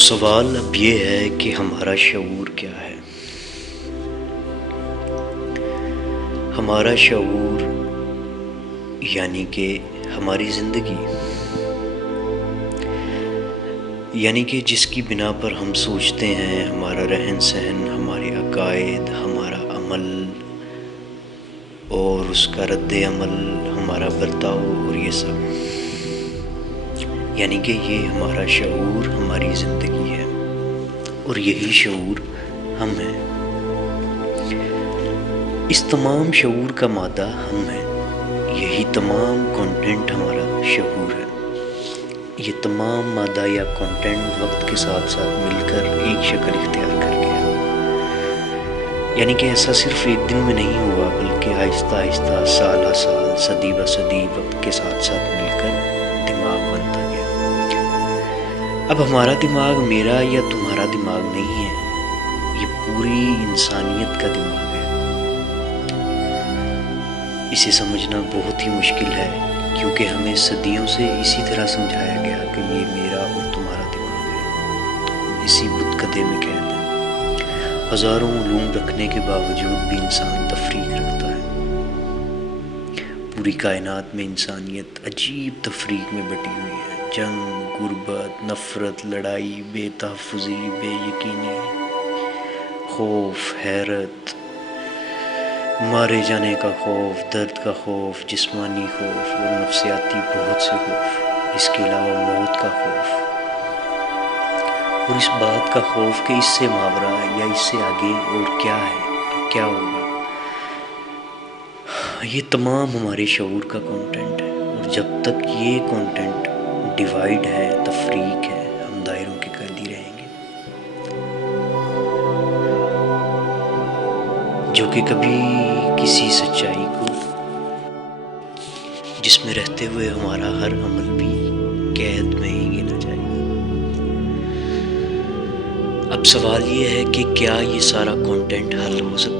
سوال اب یہ ہے کہ ہمارا شعور کیا ہے؟ ہمارا شعور یعنی کہ ہماری زندگی، یعنی کہ جس کی بنا پر ہم سوچتے ہیں، ہمارا رہن سہن، ہمارے عقائد، ہمارا عمل اور اس کا رد عمل، ہمارا برتاؤ اور یہ سب، یعنی کہ یہ ہمارا شعور ہماری زندگی ہے اور یہی شعور ہم ہیں۔ اس تمام شعور کا مادہ ہم ہیں، یہی تمام کانٹینٹ ہمارا شعور ہے۔ یہ تمام مادہ یا کانٹینٹ وقت کے ساتھ ساتھ مل کر ایک شکل اختیار کر گیا، یعنی کہ ایسا صرف ایک دن میں نہیں ہوا بلکہ آہستہ آہستہ، سال بہ سال، صدی بہ صدی وقت کے ساتھ ساتھ مل کر دماغ بنتا گیا۔ اب ہمارا دماغ میرا یا تمہارا دماغ نہیں ہے، یہ پوری انسانیت کا دماغ ہے۔ اسے سمجھنا بہت ہی مشکل ہے کیونکہ ہمیں صدیوں سے اسی طرح سمجھایا گیا کہ یہ میرا اور تمہارا دماغ ہے، اسی بتکدے میں قید ہے۔ ہزاروں علوم رکھنے کے باوجود بھی انسان تفریق رکھتا ہے۔ پوری کائنات میں انسانیت عجیب تفریق میں بٹی ہوئی ہے، جنگ، غربت، نفرت، لڑائی، بے تحفظی، بے یقینی، خوف، حیرت، مارے جانے کا خوف، درد کا خوف، جسمانی خوف اور نفسیاتی بہت سے خوف، اس کے علاوہ موت کا خوف اور اس بات کا خوف کہ اس سے ماورا یا اس سے آگے اور کیا ہے، کیا ہوگا۔ یہ تمام ہمارے شعور کا کانٹینٹ ہے، اور جب تک یہ کانٹینٹ ڈیوائیڈ ہے، تفریق ہے، ہم دائروں کے قیدی رہیں گے، جو کہ کبھی کسی سچائی کو، جس میں رہتے ہوئے ہمارا ہر عمل بھی قید میں ہی گنا جائے گا۔ اب سوال یہ ہے کہ کیا یہ سارا کانٹینٹ حل ہو سکتا ہے؟